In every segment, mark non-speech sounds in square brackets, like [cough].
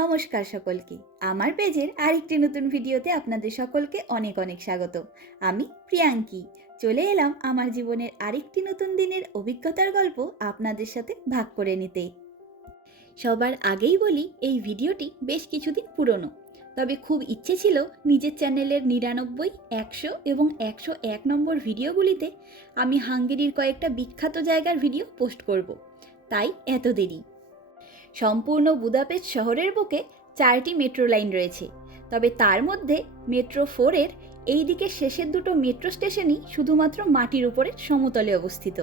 নমস্কার সকলকে। আমার পেজের আরেকটি নতুন ভিডিওতে আপনাদের সকলকে অনেক অনেক স্বাগত। আমি প্রিয়াঙ্কি। চলে এলাম আমার জীবনের আরেকটি নতুন দিনের অভিজ্ঞতার গল্প আপনাদের সাথে ভাগ করে নিতে। সবার আগেই বলি, এই ভিডিওটি বেশ কিছুদিন পুরনো। তবে খুব ইচ্ছে ছিল নিজের চ্যানেলের নিরানব্বই, একশো এবং একশো এক নম্বর ভিডিওগুলিতে আমি হাঙ্গেরির কয়েকটা বিখ্যাত জায়গার ভিডিও পোস্ট করব। তাই এত দেরি। সম্পূর্ণ বুদাপেস্ট শহরের বুকে চারটি মেট্রো লাইন রয়েছে। তবে তার মধ্যে মেট্রো ফোরের এই দিকে শেষের দুটো মেট্রো স্টেশনই শুধুমাত্র মাটির উপরে সমতলে অবস্থিত।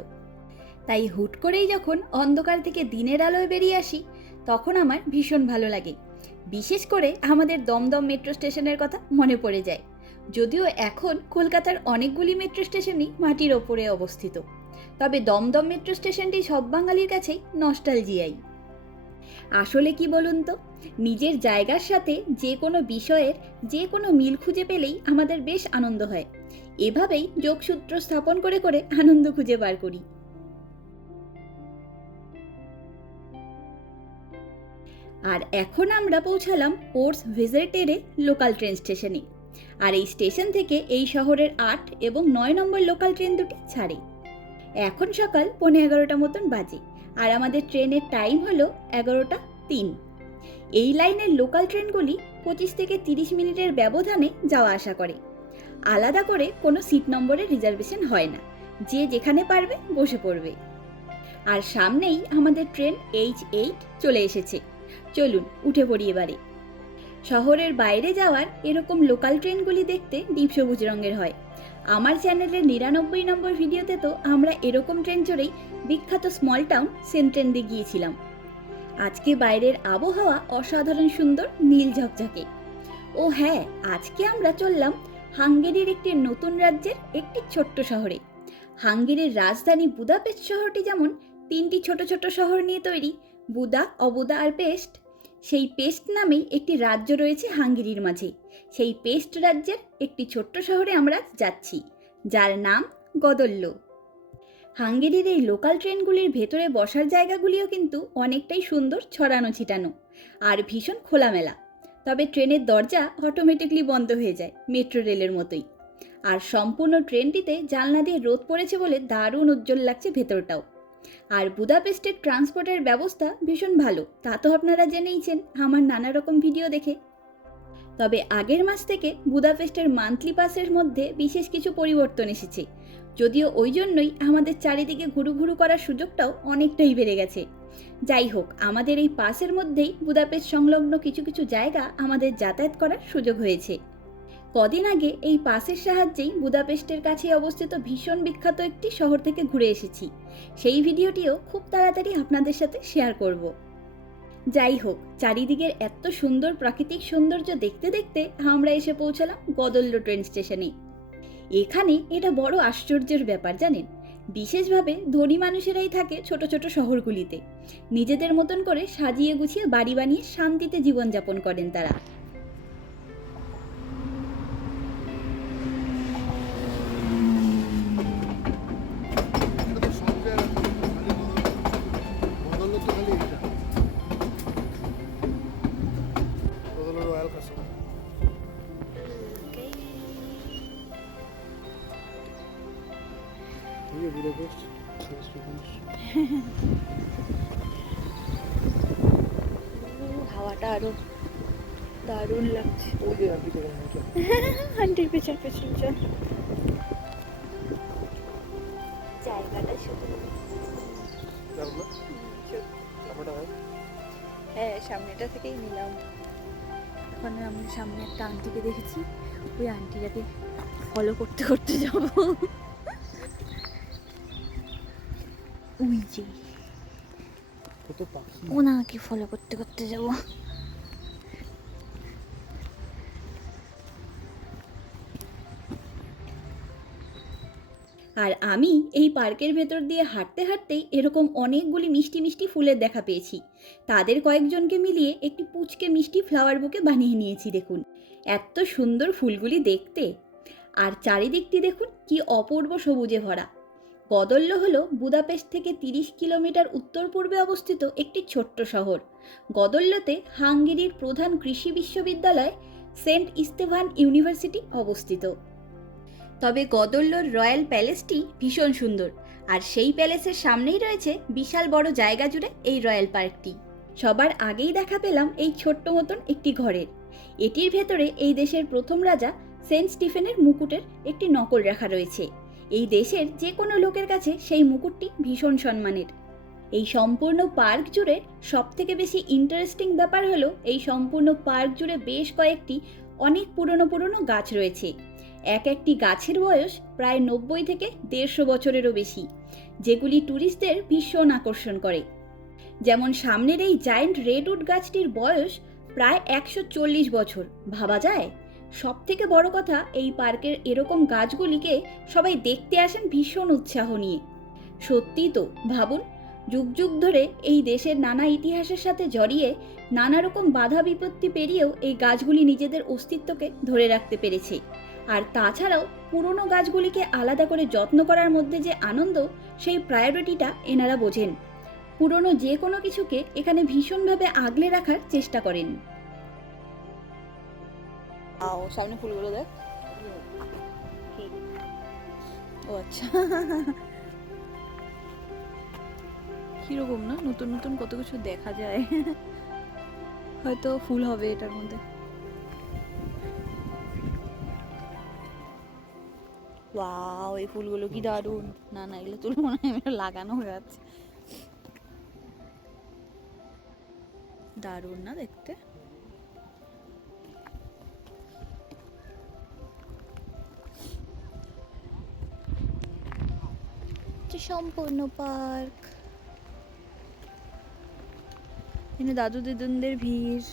তাই হুট করেই যখন অন্ধকার থেকে দিনের আলোয় বেরিয়ে আসি, তখন আমার ভীষণ ভালো লাগে। বিশেষ করে আমাদের দমদম মেট্রো স্টেশনের কথা মনে পড়ে যায়। যদিও এখন কলকাতার অনেকগুলি মেট্রো স্টেশনই মাটির ওপরে অবস্থিত। তবে দমদম মেট্রো স্টেশনটি সব বাঙালির কাছেই নস্টালজিয়াই। আসলে কি বলুন তো? নিজের জায়গার সাথে যে কোনো বিষয়ের যে কোনো মিল খুঁজে পেলেই আমাদের বেশ আনন্দ হয়। এভাবেই যোগসূত্র স্থাপন করে করে আনন্দ খুঁজে বার করি। আর এখন আমরা পৌঁছালাম পোর্টস ভিজিটেরে লোকাল ট্রেন স্টেশনে। আর এই স্টেশন থেকে এই শহরের আট এবং নয় নম্বর লোকাল ট্রেন দুটি ছাড়ে। এখন সকাল পৌনে এগারোটা মতন বাজে। আর আমাদের ট্রেনের টাইম হলো এগারোটা তিন। এই লাইনের লোকাল ট্রেনগুলি পঁচিশ থেকে তিরিশ মিনিটের ব্যবধানে যাওয়া আসা করে। আলাদা করে কোনো সিট নম্বরের রিজার্ভেশন হয় না। যে যেখানে পারবে বসে পড়বে। আর সামনেই আমাদের ট্রেন এইচ এইট চলে এসেছে। চলুন, উঠে পড়ি এবারে। শহরের বাইরে যাওয়ার এরকম লোকাল ট্রেনগুলি দেখতে ডিপ সবুজ রঙের হয়। আমার চ্যানেলের নিরানব্বই নম্বর ভিডিওতে তো আমরা এরকম ট্রেন চড়েই বিখ্যাত স্মল টাউন সেন্ট্রেন্ডে গিয়েছিলাম। আজকে বাইরের আবহাওয়া অসাধারণ সুন্দর, নীল ঝকঝকে। ও হ্যাঁ আজকে আমরা চললাম হাঙ্গেরির একটি নতুন রাজ্যের একটি ছোট্ট শহরে। হাঙ্গেরির রাজধানী বুদাপেস্ট শহরটি যেমন তিনটি ছোট ছোট শহর নিয়ে তৈরি, বুদা, অবুদা আর পেস্ট সেই পেস্ট নামেই একটি রাজ্য রয়েছে হাঙ্গেরির মাঝে। সেই পেস্ট রাজ্যের একটি ছোট্ট শহরে আমরা যাচ্ছি, যার নাম গদল্য হাঙ্গেরির এই লোকাল ট্রেনগুলির ভেতরে বসার জায়গাগুলিও কিন্তু অনেকটাই সুন্দর ছড়ানো ছিটানো, আর ভীষণ খোলামেলা। তবে ট্রেনের দরজা অটোমেটিকলি বন্ধ হয়ে যায় মেট্রো রেলের মতোই। আর সম্পূর্ণ ট্রেনটিতে জানলা দিয়ে রোদ পড়েছে বলে দারুণ উজ্জ্বল লাগছে ভেতরটাও। আর বুদাপেস্টের ট্রান্সপোর্টের ব্যবস্থা ভীষণ ভালো, তা তো আপনারা জেনেইছেন, আমার নানা রকম ভিডিও দেখে। তবে আগের মাস থেকে বুদাপেস্টের মান্থলি পাসের মধ্যে বিশেষ কিছু পরিবর্তন এসেছে, যদিও ওই জন্যই আমাদের চারিদিকে ঘুরু ঘুরু করার সুযোগটাও অনেকটাই বেড়ে গেছে। যাই হোক, আমাদের এই পাসের মধ্যেই বুদাপেস্ট সংলগ্ন কিছু কিছু জায়গা আমাদের যাতায়াত করার সুযোগ হয়েছে। কদিন আগে এই পাসের সাহায্যেই বুদাপেস্টের কাছে অবস্থিত ভীষণ বিখ্যাত একটি শহর থেকে ঘুরে এসেছি। সেই ভিডিওটিও খুব তাড়াতাড়ি আপনাদের সাথে শেয়ার করব। যাই হোক, চারিদিকের এত সুন্দর প্রাকৃতিক সৌন্দর্য দেখতে দেখতে আমরা এসে পৌঁছালাম গদল্য ট্রেন স্টেশনে। এখানে এটা বড় আশ্চর্যের ব্যাপার জানেন? বিশেষভাবে ধনী মানুষেরাই থাকে ছোট ছোট শহরগুলিতে। নিজেদের মতন করে সাজিয়ে গুছিয়ে বাড়ি বানিয়ে শান্তিতে জীবনযাপন করেন তারা। থেকেই নিলাম। এখন আমি সামনে একটা আন্টিকে দেখেছি। ওই আন্টিটাকে ফলো করতে করতে যাব। ওই যে ওনাকে ফলো করতে করতে যাব। আর আমি এই পার্কের ভেতর দিয়ে হাঁটতে হাঁটতেই এরকম অনেকগুলি মিষ্টি মিষ্টি ফুলের দেখা পেয়েছি। তাদের কয়েকজনকে মিলিয়ে একটি পুচকে মিষ্টি ফ্লাওয়ার বুকে বানিয়ে নিয়েছি, দেখুন। এত সুন্দর ফুলগুলি দেখতে। আর চারিদিকটি দেখুন, কি অপূর্ব সবুজে ভরা। গদল্য হল বুদাপেস্ট থেকে তিরিশ কিলোমিটার উত্তর পূর্বে অবস্থিত একটি ছোট্ট শহর। গদল্যতে হাঙ্গেরির প্রধান কৃষি বিশ্ববিদ্যালয় সেন্ট ইস্তেভান ইউনিভার্সিটি অবস্থিত। তবে গদল্যর রয়্যাল প্যালেসটি ভীষণ সুন্দর। আর সেই প্যালেসের সামনেই রয়েছে বিশাল বড় জায়গা জুড়ে এই রয়্যাল পার্কটি। সবার আগেই দেখা পেলাম এই ছোট্ট মতন একটি ঘরের। এটির ভেতরে এই দেশের প্রথম রাজা সেন্ট স্টিফেনের মুকুটের একটি নকল রাখা রয়েছে। এই দেশের যে কোনো লোকের কাছে সেই মুকুটটি ভীষণ সম্মানের। এই সম্পূর্ণ পার্ক জুড়ে সবথেকে বেশি ইন্টারেস্টিং ব্যাপার হলো এই সম্পূর্ণ পার্ক জুড়ে বেশ কয়েকটি অনেক পুরনো পুরনো গাছ রয়েছে। এক একটি গাছের বয়স প্রায় নব্বই থেকে দেড়শো বছরেরও বেশি, যেগুলি ট্যুরিস্টদের ভীষণ আকর্ষণ করে। যেমন সামনের এই জায়েন্ট রেডউড গাছটির বয়স প্রায় একশো চল্লিশ বছর, ভাবা যায়? সব থেকে বড় কথা, এই পার্কের এরকম গাছগুলিকে সবাই দেখতে আসেন ভীষণ উৎসাহ নিয়ে। সত্যি তো, ভাবুন, যুগ যুগ ধরে এই দেশের নানা ইতিহাসের সাথে জড়িয়ে নানা রকম বাধা বিপত্তি পেরিয়েও এই গাছগুলি নিজেদের অস্তিত্বকে ধরে রাখতে পেরেছে। তাছাড়াও পুরনো গাছগুলিকে আলাদা করে যত্ন করার মধ্যে যে আনন্দ, সেই প্রায়োরিটিটা এনারা বোঝেন। পুরনো যে কোনো কিছুকে এখানে ভীষণভাবে আগলে রাখার চেষ্টা করেন। সামনে ফুলগুলো দেখ। ও আচ্ছা। কীরকম না? নতুন নতুন কত কিছু দেখা যায়। হয়তো ফুল হবে এটার মধ্যে। ওয়াও এই ফুলগুলো কি দারুণ। না না এগুলো তুলে মনে হয় লাগানো হয়ে যাচ্ছে দারুণ না দেখতে? সম্পূর্ণ পার্ক। এখানে দাদু দিদুনদের ভিড়।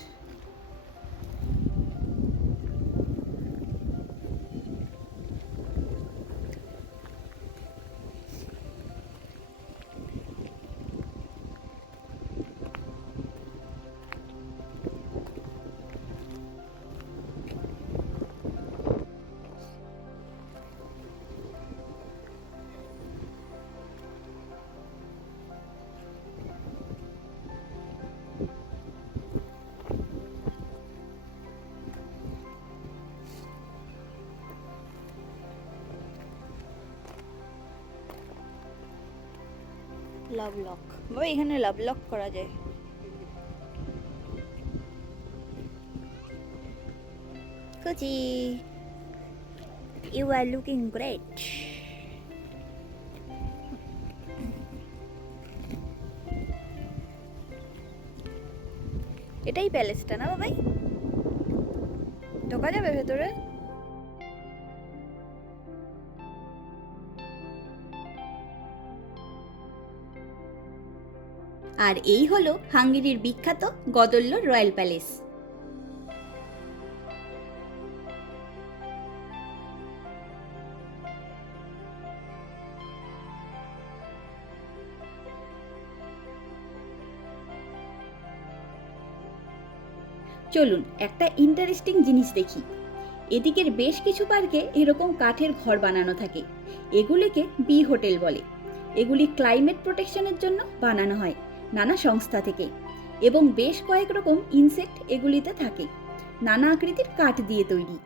লাভ লক বাবা এখানে লাভ লক করা যায়। Koji, you are looking great. এটাই প্যালেসটা না বাবাই ঢোকা যাবে ভেতরে? আর এই হলো হাঙ্গেরির বিখ্যাত গদল্য রয়্যাল প্যালেস। চলুন একটা ইন্টারেস্টিং জিনিস দেখি। এদিকের বেশ কিছু পার্কে এরকম কাঠের ঘর বানানো থাকে। এগুলিকে বি হোটেল বলে। এগুলি ক্লাইমেট প্রোটেকশনের জন্য বানানো হয়। নানা সংস্থা থেকে এবং বেশ কয়েক রকম ইনসেক্ট এগুলিতে থাকে। নানা আকৃতির কাঠ দিয়ে তৈরি।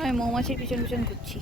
আমি মৌমাছির পিছন পিছন ঘুরছি।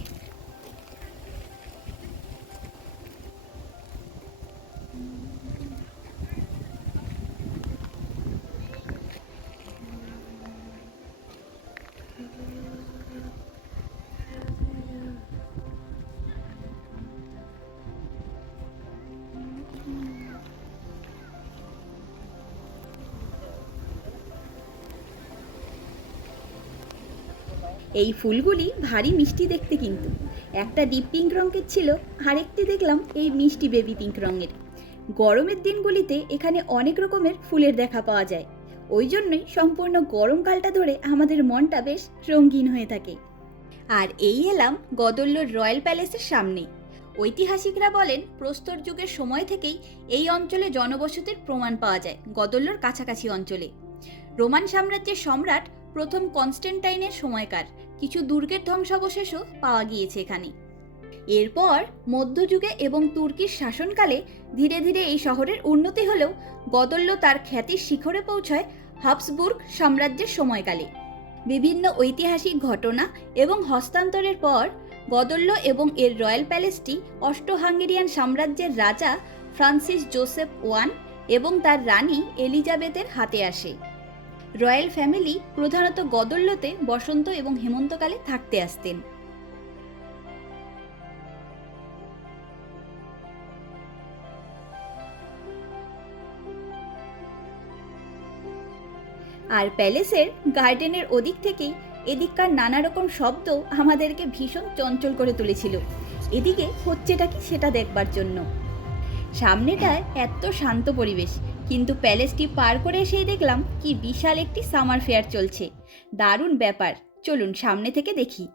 এই ফুলগুলি ভারী মিষ্টি দেখতে কিন্তু। একটা ডিপ পিঙ্ক রঙের ছিল, আরেকটি দেখলাম এই মিষ্টি বেবি পিঙ্ক রঙের। গরমের দিনগুলিতে এখানে অনেক রকমের ফুলের দেখা পাওয়া যায়। ওই জন্যই সম্পূর্ণ গরমকালটা ধরে আমাদের মনটা বেশ রঙিন হয়ে থাকে। আর এই এলাম গদল্লর রয়্যাল প্যালেসের সামনে। ঐতিহাসিকরা বলেন, প্রস্তর যুগের সময় থেকেই এই অঞ্চলে জনবসতির প্রমাণ পাওয়া যায়, গদল্লোর কাছাকাছি অঞ্চলে। রোমান সাম্রাজ্যের সম্রাট প্রথম কনস্ট্যান্টাইনের সময়কার। কিছু দুর্গের ধ্বংসাবশেষও পাওয়া গিয়েছে এখানে। এরপর মধ্যযুগে এবং তুর্কির শাসনকালে ধীরে ধীরে এই শহরের উন্নতি হলেও গদল্য তার খ্যাতির শিখরে পৌঁছায় হাবসবুর্গ সাম্রাজ্যের সময়কালে। বিভিন্ন ঐতিহাসিক ঘটনা এবং হস্তান্তরের পর গদল্য এবং এর রয়্যাল প্যালেসটি অষ্ট হাঙ্গেরিয়ান সাম্রাজ্যের রাজা ফ্রান্সিস জোসেফ ওয়ান এবং তার রানী এলিজাবেথের হাতে আসে। রয়্যাল ফ্যামিলি প্রধানত গদল্যতে বসন্ত এবং হেমন্তকালে থাকতে আসতেন। আর প্যালেসের গার্ডেনের ওদিক থেকেই এদিককার নানা রকম শব্দ আমাদেরকে ভীষণ চঞ্চল করে তুলেছিল। এদিকে হচ্ছেটা কি সেটা দেখবার জন্য। সামনেটায় এত শান্ত পরিবেশ কিন্তু প্যালেসটি পার করে এসেই দেখলাম কি বিশাল একটি সামার ফেয়ার চলছে। দারুণ ব্যাপার। চলুন সামনে থেকে দেখি।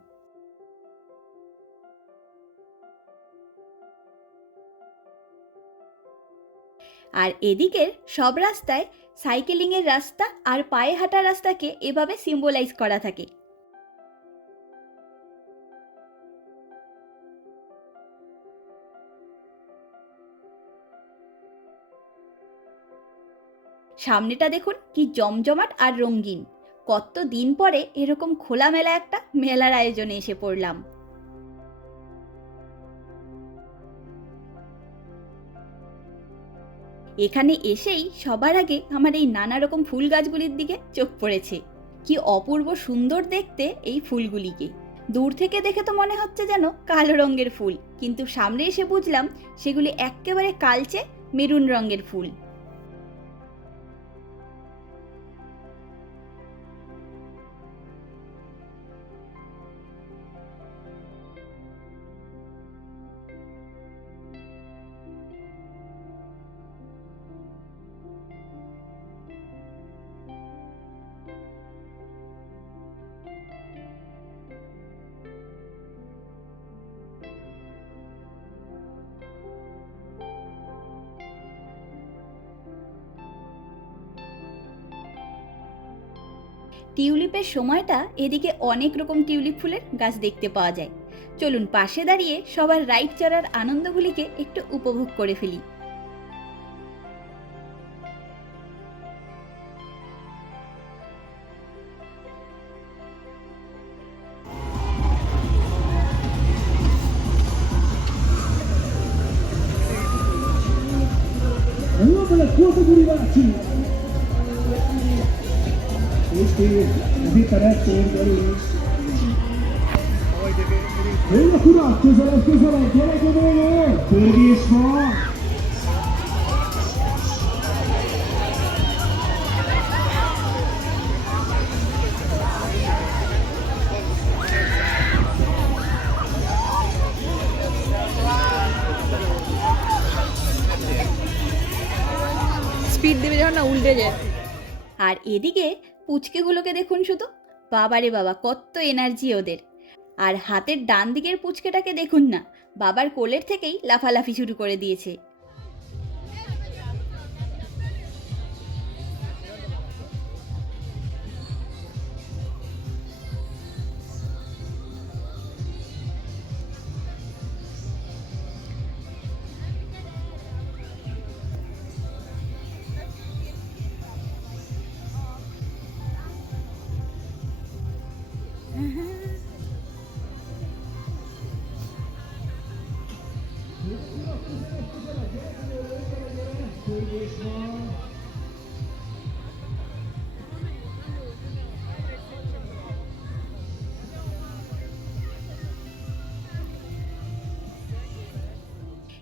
আর এদিকের সব রাস্তায় সাইকেলিংয়ের রাস্তা আর পায়ে হাঁটা রাস্তাকে এভাবে সিম্বলাইজ করা থাকে। সামনেটা দেখুন কি জমজমাট আর রঙিন। কত দিন পরে এরকম খোলামেলা একটা মেলার আয়োজনে এসে পড়লাম। এখানে এসেই সবার আগে আমার এই নানা রকম ফুল গাছগুলির দিকে চোখ পড়েছে। কি অপূর্ব সুন্দর দেখতে এই ফুলগুলিকে। দূর থেকে দেখে তো মনে হচ্ছে যেন কালো রঙের ফুল, কিন্তু সামনে এসে বুঝলাম সেগুলি একেবারে কালচে মেরুন রঙের ফুল। টিউলিপের সময়টা এদিকে অনেক রকম টিউলিপ ফুলের গাছ দেখতে পাওয়া যায় চলুন পাশে দাঁড়িয়ে সবার রাইড চড়ার আনন্দগুলিকে একটু উপভোগ করে ফেলি di rivacci. Così parecchio in Bella curaccia, sarà scusa la buona come Bellissimo. Speed দেবে যখন না উল্টে যায় আর এদিকে পুচকেগুলোকে দেখুন শুধু? বাবারে বাবা কত এনার্জি ওদের। আর হাতের ডান দিকের পুচকেটাকে দেখুন না, বাবার কোলের থেকেই লাফালাফি শুরু করে দিয়েছে।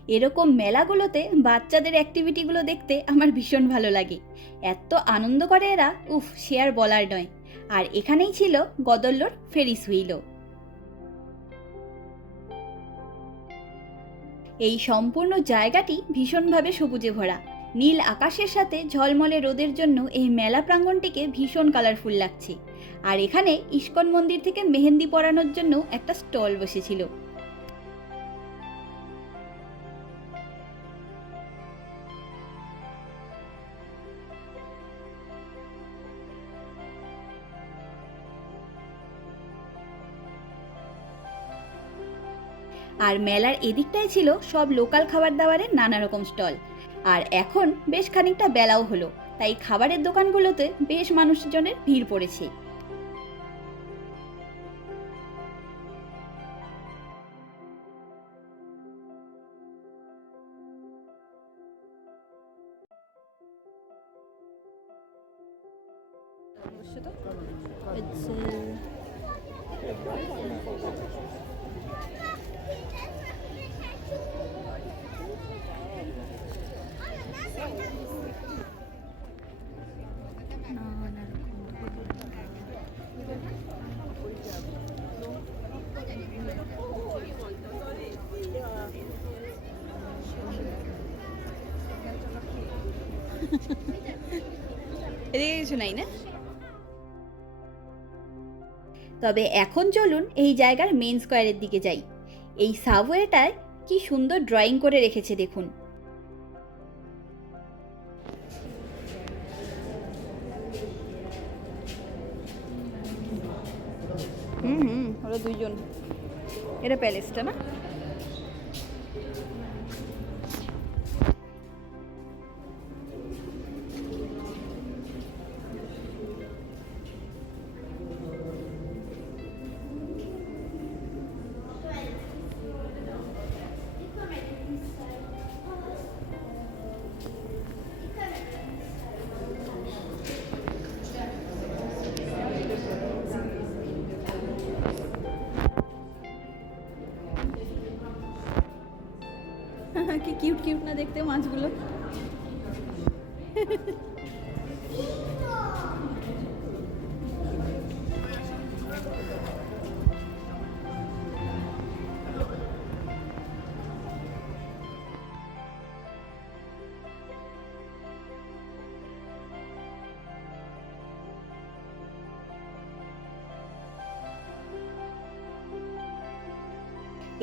এরকম মেলাগুলোতে বাচ্চাদের অ্যাক্টিভিটিগুলো দেখতে আমার ভীষণ ভালো লাগে। এত আনন্দ করে এরা, উফ, সে আর বলার নয়। আর এখানেই ছিল গদল্লোর ফেরিস হুইলও এই সম্পূর্ণ জায়গাটি ভীষণভাবে সবুজে ভরা। নীল আকাশের সাথে ঝলমলে রোদের জন্য এই মেলা প্রাঙ্গণটিকে ভীষণ কালারফুল লাগছে। আর এখানে ইস্কন মন্দির থেকে মেহেন্দি পরানোর জন্য একটা স্টল বসেছিল। আর মেলার এদিকটাই ছিল সব লোকাল খাবার দাবারের নানা রকম স্টল। আর এখন বেশ খানিকটা বেলাও হলো, তাই খাবারের দোকানগুলোতে বেশ মানুষজনের ভিড় পড়েছে। নাই না? তবে এখন চলুন এই জায়গার মেন স্কোয়ারের দিকে যাই। এই সাবওয়েটায় কি সুন্দর ড্রয়িং করে রেখেছে দেখুন। হুম হুম, ওরা দুইজন। এটা প্যালেসটা না? মাছগুলো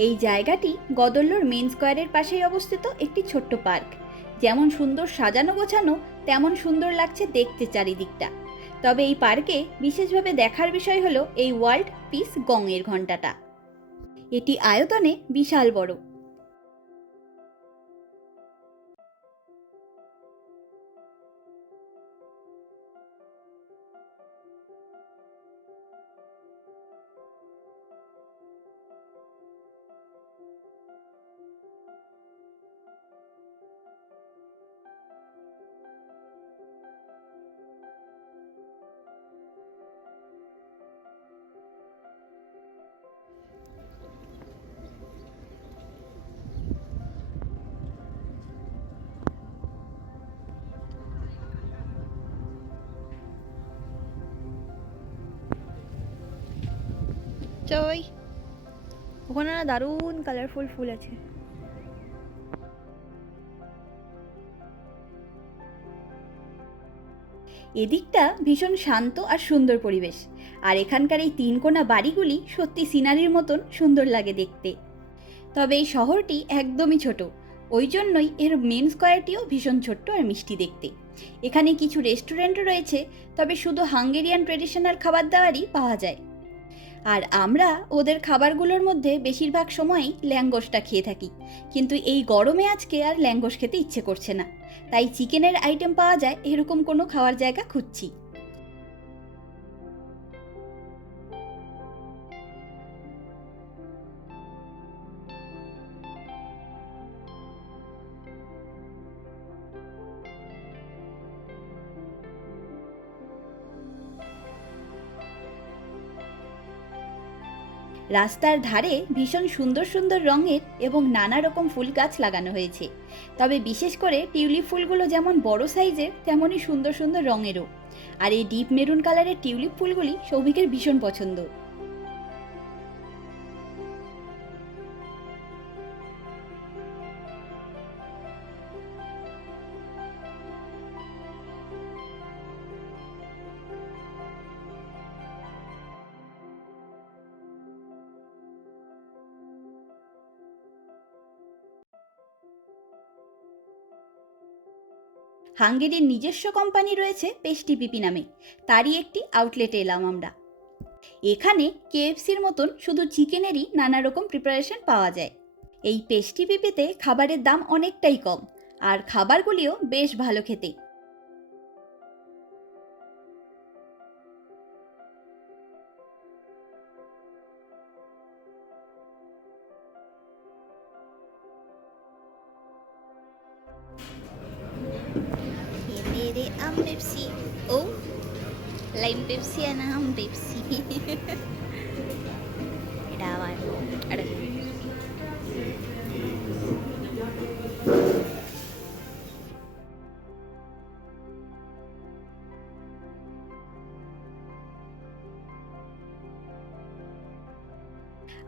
এই জায়গাটি গদল্লোর মেন স্কোয়ারের পাশেই অবস্থিত একটি ছোট্ট পার্ক। যেমন সুন্দর সাজানো গোছানো, তেমন সুন্দর লাগছে দেখতে চারিদিকটা। তবে এই পার্কে বিশেষভাবে দেখার বিষয় হলো এই ওয়ার্ল্ড পিস গংয়ের ঘণ্টাটা এটি আয়তনে বিশাল বড়। চই ওখানে না দারুণ কালারফুল ফুল আছে। এদিকটা ভীষণ শান্ত আর সুন্দর পরিবেশ। আর এখানকার এই তিন কোণা বাড়িগুলি সত্যি সিনারির মতন সুন্দর লাগে দেখতে। তবে এই শহরটি একদমই ছোট। ওই জন্যই এর মেন স্কোয়ারটিও ভীষণ ছোট্ট আর মিষ্টি দেখতে। এখানে কিছু রেস্টুরেন্ট রয়েছে, তবে শুধু হাঙ্গেরিয়ান ট্রেডিশনাল খাবার দাবারই পাওয়া যায়। আর আমরা ওদের খাবারগুলোর মধ্যে বেশিরভাগ সময়ই ল্যাঙ্গোসটা খেয়ে থাকি। কিন্তু এই গরমে আজকে আর ল্যাঙ্গোস খেতে ইচ্ছে করছে না। তাই চিকেনের আইটেম পাওয়া যায় এরকম কোনো খাওয়ার জায়গা খুঁজছি। রাস্তার ধারে ভীষণ সুন্দর সুন্দর রঙের এবং নানা রকম ফুল গাছ লাগানো হয়েছে। তবে বিশেষ করে টিউলিপ ফুলগুলো যেমন বড় সাইজের তেমনই সুন্দর সুন্দর রঙেরও। আর এই ডিপ মেরুন কালারের টিউলিপ ফুলগুলি সৌভিকের ভীষণ পছন্দ। হাঙ্গেরির নিজস্ব কোম্পানি রয়েছে পেস্টি পিপি নামে। তারই একটি আউটলেটে এলাম আমরা। এখানে কেএফসির মতন শুধু চিকেনেরই নানা রকম প্রিপারেশন পাওয়া যায়। এই পেস্টি পিপিতে খাবারের দাম অনেকটাই কম, আর খাবারগুলিও বেশ ভালো খেতে। Pepsi. Oh, lime Pepsi and I'm Pepsi. [laughs] এটা আবার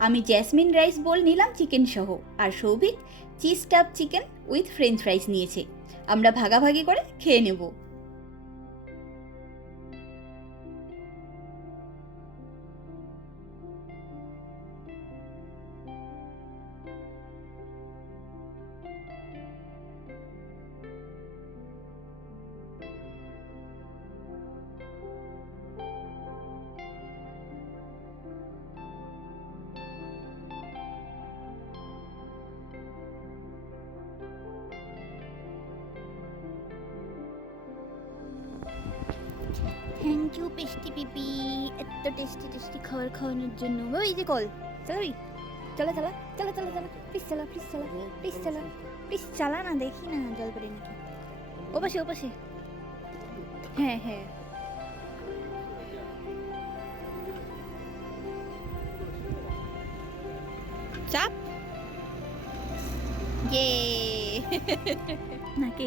আমি জ্যাসমিন রাইস বোল নিলাম চিকেন সহ আর Souvik cheese stuff chicken with French rice নিয়েছে আমরা ভাগাভাগি করে খেয়ে নেব পেস্টি পিপি এত টেস্টি টেস্টি খাবার খাওয়ানোর জন্য। ওই যে কল চালাবি চলা চলা চলা চলা চলা প্লিজ চালা প্লিজ চালা প্লিজ চালা প্লিজ চালা না, দেখি না জল পড়ে নাকি ওপাশে ওপাশে হ্যাঁ হ্যাঁ। চাপ। ইয়ে। কে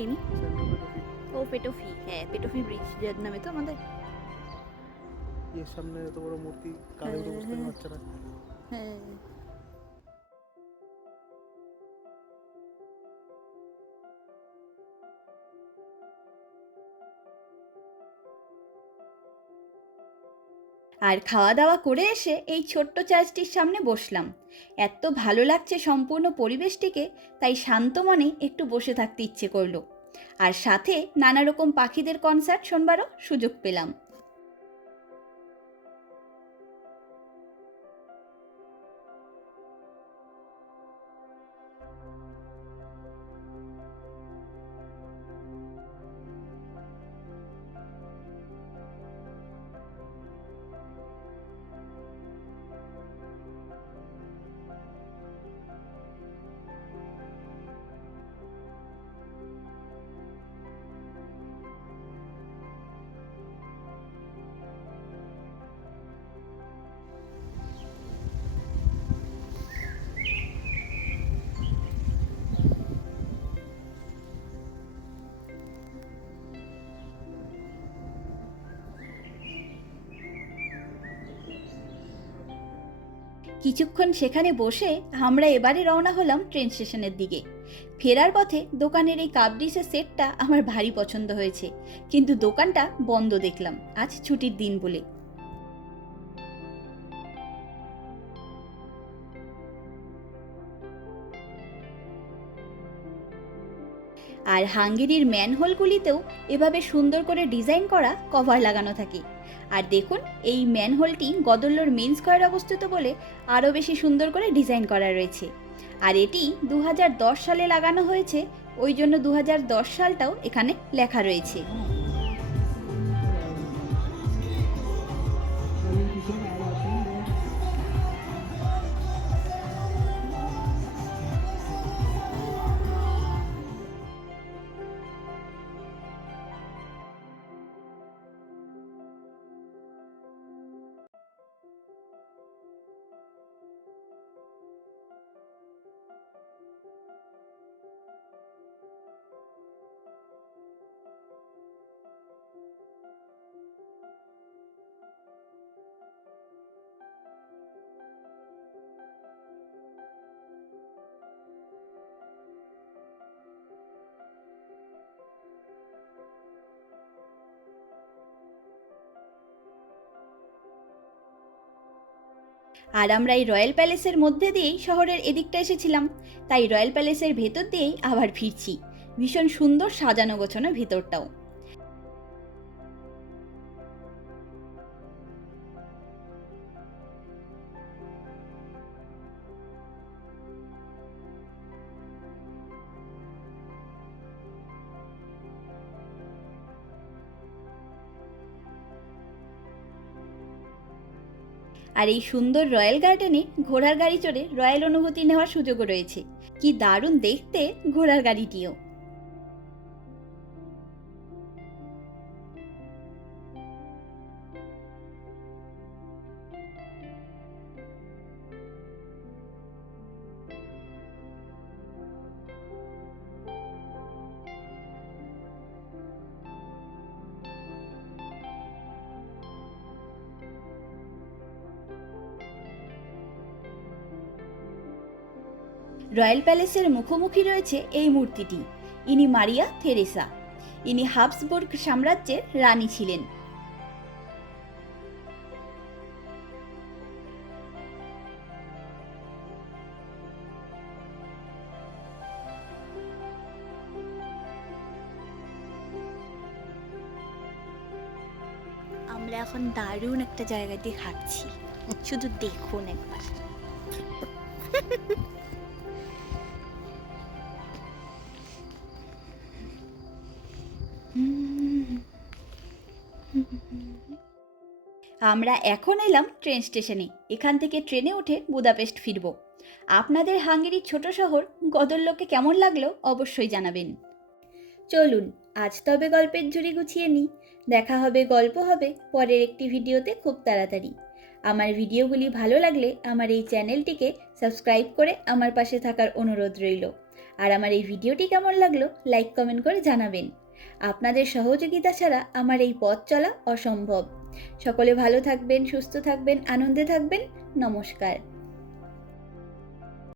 ও, পেটোফি। হ্যাঁ পেটোফি ব্রিজ যার নামে তো আমাদের। এর সামনে এত বড় মূর্তি কালে উঠে বসতে হ্যাঁ। বাচ্চারা হ্যাঁ। আর খাওয়া দাওয়া করে এসে এই ছোট্ট চার্চটির সামনে বসলাম। এত ভালো লাগছে সম্পূর্ণ পরিবেশটিকে তাই শান্ত মনে একটু বসে থাকতে ইচ্ছে করল। আর সাথে নানা রকম পাখিদের কনসার্ট শোনবারও সুযোগ পেলাম। কিছুক্ষণ সেখানে বসে আমরা এবারে রওনা হলাম ট্রেন স্টেশনের দিকে। ফেরার পথে দোকানের এই কাপ ডিশের সেটটা আমার ভারী পছন্দ হয়েছে। কিন্তু দোকানটা বন্ধ দেখলাম। আজ ছুটির দিন বলে। আর হাঙ্গেরির ম্যানহোলগুলিতেও এভাবে সুন্দর করে ডিজাইন করা কভার লাগানো থাকে। আর দেখুন, এই ম্যানহোলটি গদল্লোর মেন স্কোয়ার অবস্থিত বলে আরও বেশি সুন্দর করে ডিজাইন করা রয়েছে। আর এটি দু হাজার দশ সালে লাগানো হয়েছে, ওই জন্য দু হাজার দশ সালটাও এখানে লেখা রয়েছে। আর আমরা এই রয়্যাল প্যালেসের মধ্যে দিয়েই শহরের এদিকটা এসেছিলাম। তাই রয়্যাল প্যালেসের ভেতর দিয়েই আবার ফিরছি। ভীষণ সুন্দর সাজানো গোছানো ভিতরটাও। আর এই সুন্দর রয়্যাল গার্ডেনে ঘোড়ার গাড়ি চড়ে রয়্যাল অনুভূতি নেওয়ার সুযোগও রয়েছে। কি দারুণ দেখতে ঘোড়ার গাড়িটিও। রয়্যাল মুখোমুখি রয়েছে এই মূর্তিটি। ইনি মারিয়া থেরেসা। ইনি হাবসবুর্গ সাম্রাজ্যের রানী ছিলেন। আমরা এখন দারুণ একটা জায়গা দিয়ে হাঁটছি। শুধু দেখুন একবার। আমরা এখন এলাম ট্রেন স্টেশনে এখান থেকে ট্রেনে উঠে বুদাপেস্ট ফিরব। আপনাদের হাঙ্গেরির ছোট শহর গদরলোকে কেমন লাগল অবশ্যই জানাবেন। চলুন, আজ তবে গল্পের ঝুড়ি গুছিয়ে নিই। দেখা হবে, গল্প হবে, পরের একটি ভিডিওতে খুব তাড়াতাড়ি। আমার ভিডিওগুলি ভালো লাগলে আমার এই চ্যানেলটিকে সাবস্ক্রাইব করে আমার পাশে থাকার অনুরোধ রইল। আর আমার এই ভিডিওটি কেমন লাগল, লাইক, কমেন্ট করে জানাবেন। আপনাদের সহযোগিতা ছাড়া আমার এই পথ চলা অসম্ভব। সকলে ভালো থাকবেন, সুস্থ থাকবেন, আনন্দে থাকবেন। নমস্কার।